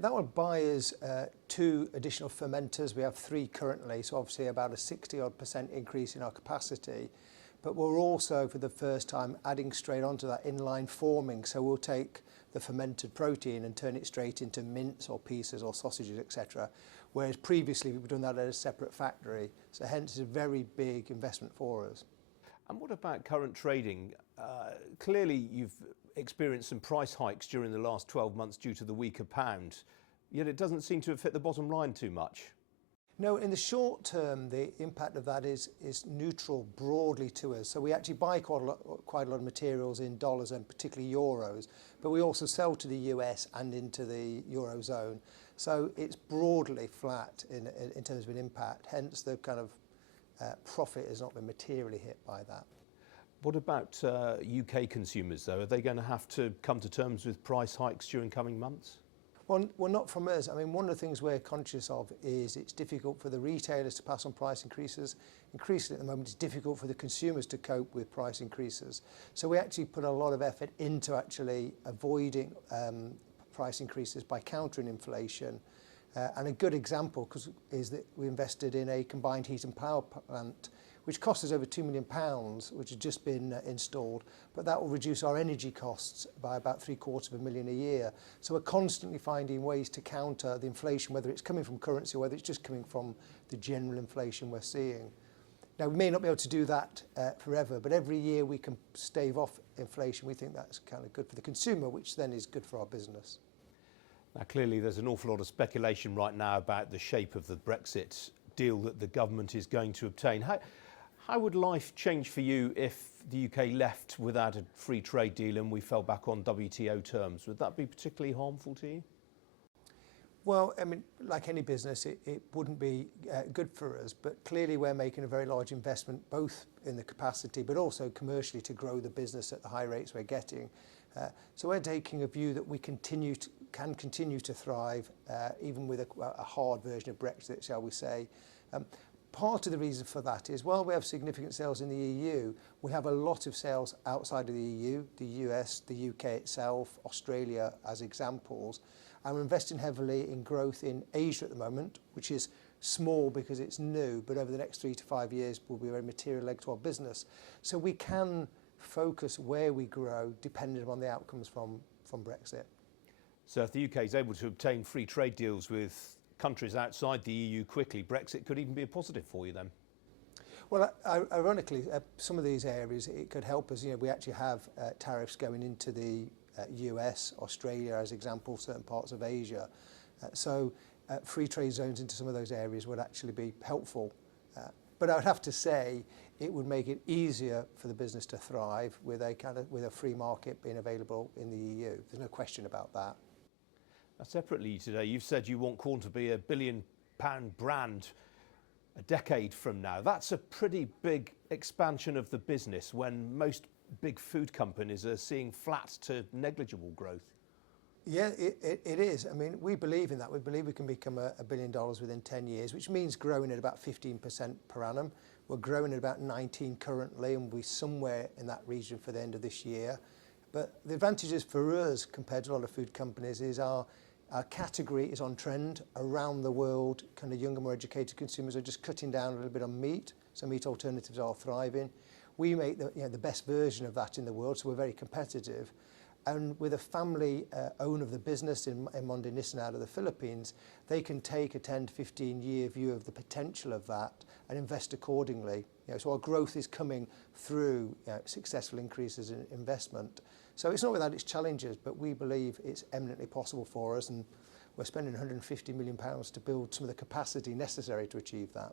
That will buy us 2 additional fermenters. We have 3 currently, so obviously about a 60% increase in our capacity. But we're also, for the first time, adding straight onto that inline forming. So we'll take the fermented protein and turn it straight into mince or pieces or sausages, etc. Whereas previously we've done that at a separate factory. So hence it's a very big investment for us. And what about current trading? Clearly you've experienced some price hikes during the last 12 months due to the weaker pound, yet it doesn't seem to have hit the bottom line too much. No, in the short term, the impact of that is neutral broadly to us. So we actually buy quite a lot of materials in dollars and particularly euros, but we also sell to the US and into the Eurozone. So it's broadly flat in terms of an impact, hence the kind of profit has not been materially hit by that. What about UK consumers though? Are they going to have to come to terms with price hikes during coming months? Well, not from us. I mean, one of the things we're conscious of is it's difficult for the retailers to pass on price increases. Increasingly at the moment, it's difficult for the consumers to cope with price increases. So we actually put a lot of effort into actually avoiding price increases by countering inflation. And a good example is that we invested in a combined heat and power plant, which cost us over £2 million, which has just been installed, but that will reduce our energy costs by about £750,000 a year. So we're constantly finding ways to counter the inflation, whether it's coming from currency or whether it's just coming from the general inflation we're seeing. Now, we may not be able to do that forever, but every year we can stave off inflation. We think that's kind of good for the consumer, which then is good for our business. Now, clearly there's an awful lot of speculation right now about the shape of the Brexit deal that the government is going to obtain. How would life change for you if the UK left without a free trade deal and we fell back on WTO terms? Would that be particularly harmful to you? Well, I mean, like any business, it wouldn't be good for us, but clearly we're making a very large investment, both in the capacity, but also commercially to grow the business at the high rates we're getting. So we're taking a view that we can continue to thrive, even with a hard version of Brexit, shall we say. Part of the reason for that is, while we have significant sales in the EU, we have a lot of sales outside of the EU, the US, the UK itself, Australia as examples. And we're investing heavily in growth in Asia at the moment, which is small because it's new, but over the next 3 to 5 years will be a very material leg to our business. So we can focus where we grow depending on the outcomes from Brexit. So if the UK is able to obtain free trade deals with countries outside the EU quickly, Brexit could even be a positive for you then? Well, ironically, some of these areas, it could help us. You know, we actually have tariffs going into the US, Australia as examples, certain parts of Asia. So free trade zones into some of those areas would actually be helpful. But I would have to say it would make it easier for the business to thrive with a free market being available in the EU. There's no question about that. Now, separately today, you've said you want Quorn to be £1 billion brand a decade from now. That's a pretty big expansion of the business when most big food companies are seeing flat to negligible growth. Yeah, it is. I mean, we believe in that. We believe we can become $1 billion within 10 years, which means growing at about 15% per annum. We're growing at about 19 currently, and we'll be somewhere in that region for the end of this year. But the advantages for us compared to a lot of food companies is our category is on trend around the world. Kind of younger, more educated consumers are just cutting down a little bit on meat. So meat alternatives are thriving. We make the best version of that in the world, so we're very competitive. And with a family owner of the business in Monde Nissan out of the Philippines, they can take a 10 to 15 year view of the potential of that and invest accordingly. So our growth is coming through successful increases in investment. So it's not without its challenges, but we believe it's eminently possible for us, and we're spending £150 million to build some of the capacity necessary to achieve that.